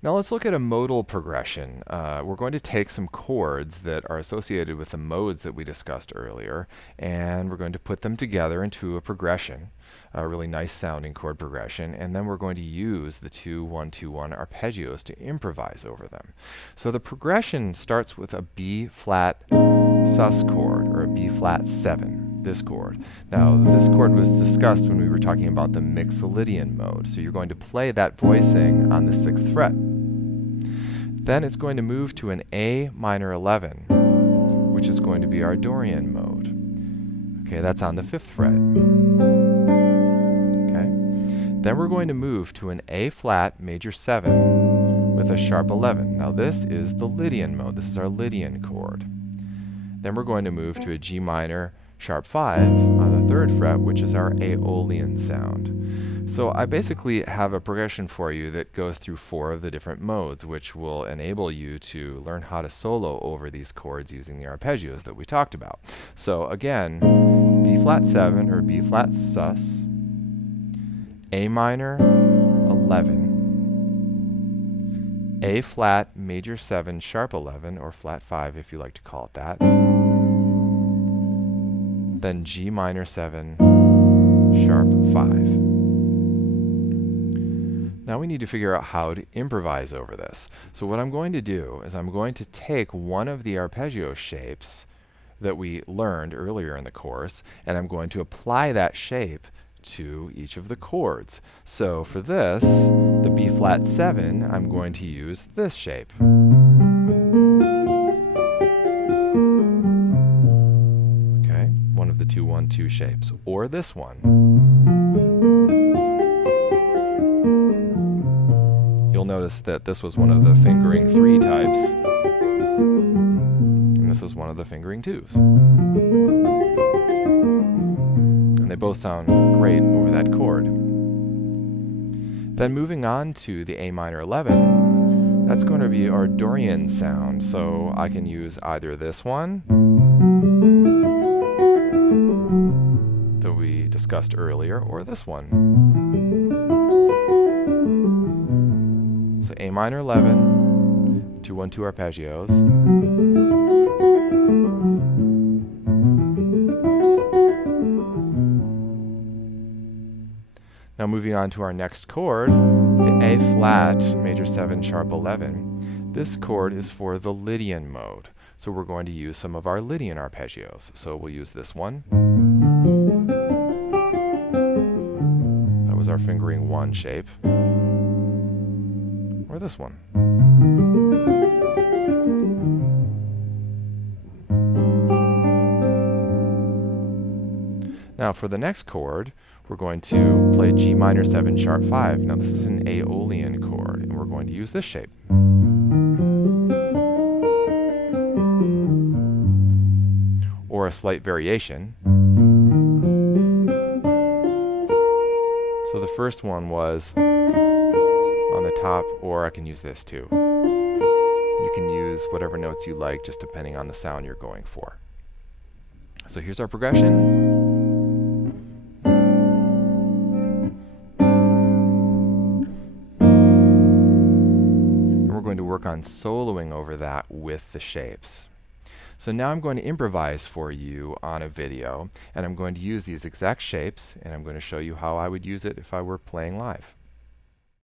Now let's look at a modal progression. We're going to take some chords that are associated with the modes that we discussed earlier, and we're going to put them together into a progression, a really nice sounding chord progression, and then we're going to use the 2-1-2-1 arpeggios to improvise over them. So the progression starts with a B flat sus chord, or a B flat 7. This chord. Now, this chord was discussed when we were talking about the Mixolydian mode. So you're going to play that voicing on the 6th fret. Then it's going to move to an A minor 11, which is going to be our Dorian mode. Okay, that's on the 5th fret. Okay. Then we're going to move to an A flat major 7 with a sharp 11. Now this is the Lydian mode. This is our Lydian chord. Then we're going to move to a G minor sharp 5 on the 3rd fret, which is our Aeolian sound. So I basically have a progression for you that goes through 4 of the different modes, which will enable you to learn how to solo over these chords using the arpeggios that we talked about. So again, B flat 7 or B flat sus, A minor 11, A flat major 7 sharp 11, or flat 5 if you like to call it that, then G minor 7, sharp 5. Now we need to figure out how to improvise over this. So what I'm going to do is I'm going to take one of the arpeggio shapes that we learned earlier in the course, and I'm going to apply that shape to each of the chords. So for this, the B flat 7, I'm going to use this shape. One of the 2-1-2 shapes, or this one. You'll notice that this was one of the fingering 3 types, and this was one of the fingering 2s. And they both sound great over that chord. Then moving on to the A minor 11, that's going to be our Dorian sound, so I can use either this one that we discussed earlier, or this one. So A minor 11, 2-1-2 arpeggios. Now moving on to our next chord, the A flat major 7 sharp 11. This chord is for the Lydian mode. So we're going to use some of our Lydian arpeggios. So we'll use this one. That was our fingering 1 shape. Or this one. Now for the next chord, we're going to play G minor 7 sharp 5. Now this is an Aeolian chord, and we're going to use this shape. Or a slight variation. So the first one was on the top, or I can use this too. You can use whatever notes you like, just depending on the sound you're going for. So here's our progression. And we're going to work on soloing over that with the shapes. So now I'm going to improvise for you on a video, and I'm going to use these exact shapes, and I'm going to show you how I would use it if I were playing live.